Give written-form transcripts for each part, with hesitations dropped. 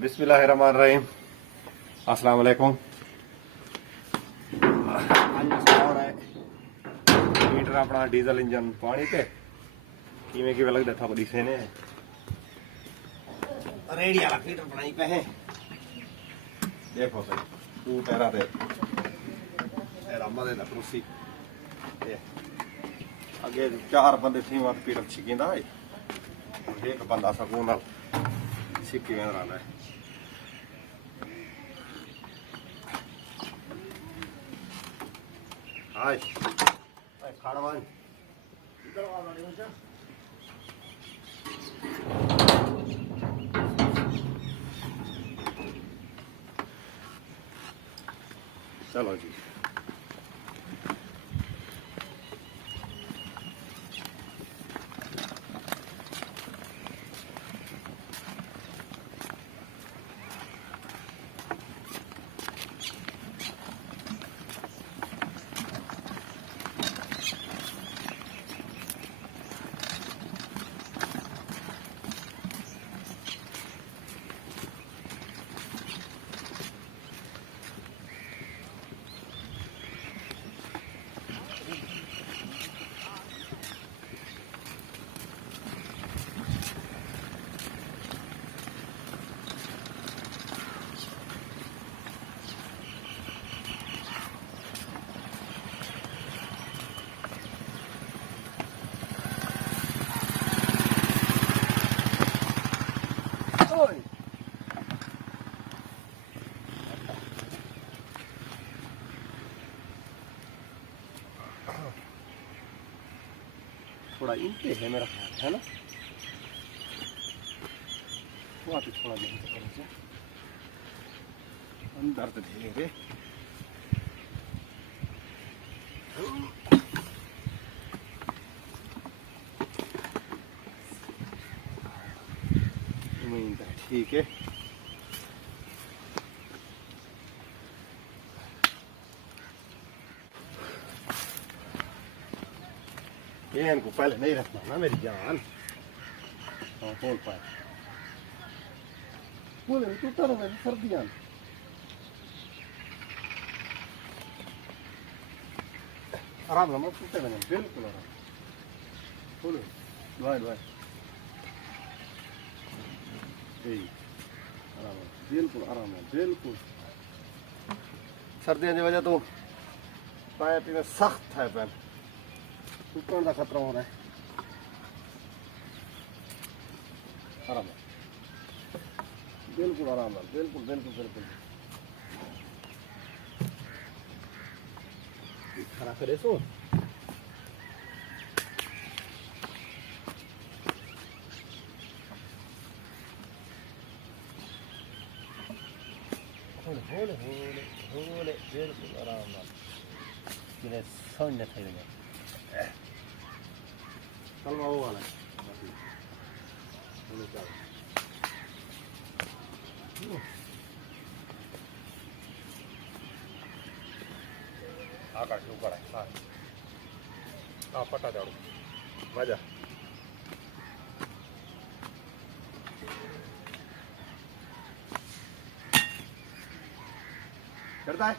बिस्मिल्लाहिर्रहमानिर्रहीम। अस्सलाम वालेकुम। मीटर अपना डीजल इंजन पानी ते किवें किवें लगदा था दिसे ने रेडी वाला फीटर बनाई पे है। देखो सही तू तेरा ते तेरा मदे दा कुर्सी अगे 4 बंदे थी वत फीटर छिकिंदा है एक बंदा सकून नाल छिकी वेंदा है। हाय खाना मान इधर आ रहा है। चलो जी थोड़ा इनते है मेरा ख्याल है ना। वहाँ पे थोड़ा नहीं अंदर तो धीरे ठीक है। ये इनको पहले नहीं रखना ना मेरी जान। हाँ खोल पाए बोले तू करो मेरी सर्दियाँ आराम लम्बा टूटे बने बिल्कुल आराम बोलो भाई भाई आराम बिल्कुल आराम है बिल्कुल। सर्दियों की वजह तो पाइप में सख्त है पैन टूटने का खतरा हो रहा है। आराम है बिल्कुल आराम है बिल्कुल बिल्कुल बिल्कुल खरा करे सो होले होले होले होले बिल्कुल आराम है किने सोने थे ने कल वो वाला होले चल आकाश ऊपर है हाँ पटा जाओ मजा करता है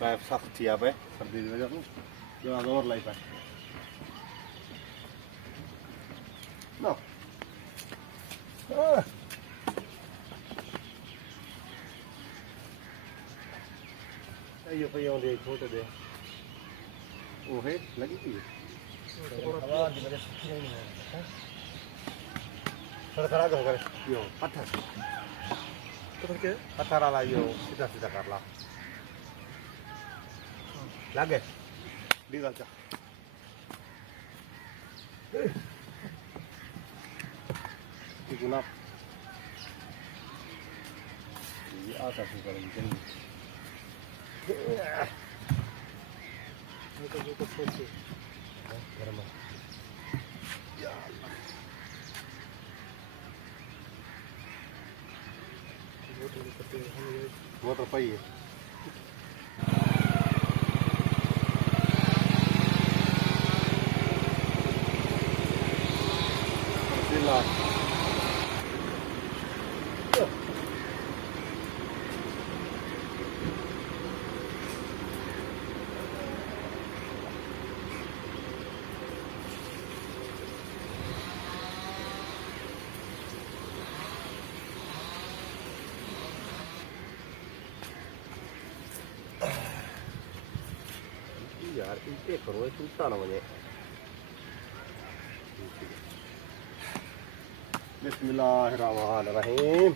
पाइप सख्त थी यहाँ पे सर्दी की वजह से जो और लाइफ है ना ये पे ये छोटे दे वो है लगी थी थोड़ा खड़ा कर यो पत्थर तो के पत्थर वाला यो सीधा सीधा कर ला लगे डीजल चा गुना ये आता है करेंगे ये तो छोड़ दे गरम या वो तो पाई है यार इसे करो टूटा ना मुझे। बिस्मिल्लाहिर्रहमानिर्रहीम।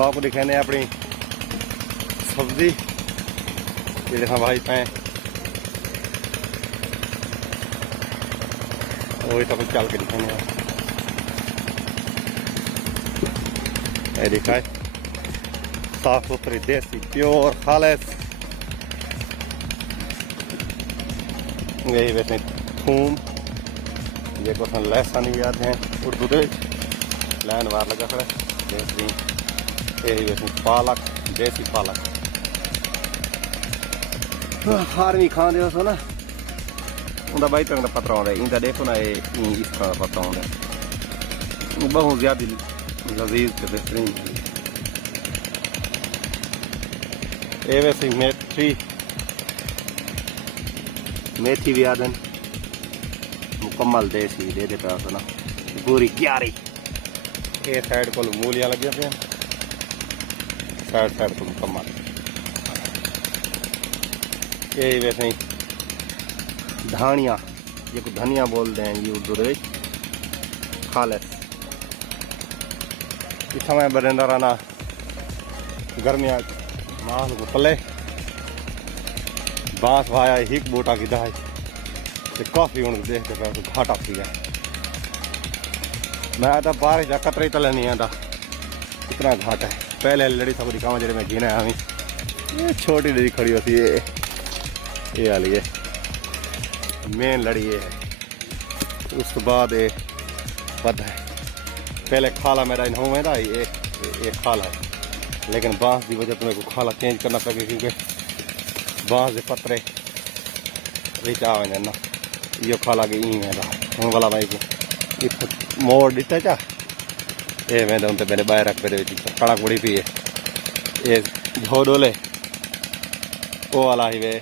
आपको दिखाने अपनी सब्जी ये देखा भाई पैं वही तो कुछ चल के दिखाने देखा है साफ सुथरी देसी प्योर खालिस यही वैसे थूम ये को लहसन भी आते हैं उर्दू दे लैन वार लगा खड़ा बेहतरीन यही वैसे पालक देसी पालक फार्मी खाते हो सो ना उनका भाई तरह का पत्ता आता है इनका देखो ना ये इस तरह का पत्ता आता है बहुत ज़्यादा लजीज से बेहतरीन ये वैसे मेथी भी आदन मुकम्मल देसी दे देता है ना पूरी क्यारी ये साइड को मूलियाँ लग जाते हैं साइड को मुकम्मल ये वैसे ही धानिया ये को धनिया बोलते हैं ये उर्दू दे खालिस इस समय बरेंदा रहना गर्मियाँ माल को पले बांस भाया हिक बोटा की दाई काफ़ी उन देखते पे तो घाटा पी गया मैं आता बारिश का कतरा ही तले नहीं आता इतना घाट है पहले लड़ी सब दिखावा जरे मैं गिना हमी ये छोटी लड़ी खड़ी होती है ये वाली है मेन लड़ी ये है उसके बाद ये बद है पहले खाला मेरा इन में था ये खाला है लेकिन बांस की वजह तो मेरे को खाला चेंज करना पड़ेगा क्योंकि बांस के पत्रे रिच आ ना ये खाला के ई है वाला भाई को मोड़ दिता चा ये मैं तो मैंने बाहर रख पे कड़क बड़ी पी है ये झो डोले वो वाला ही वे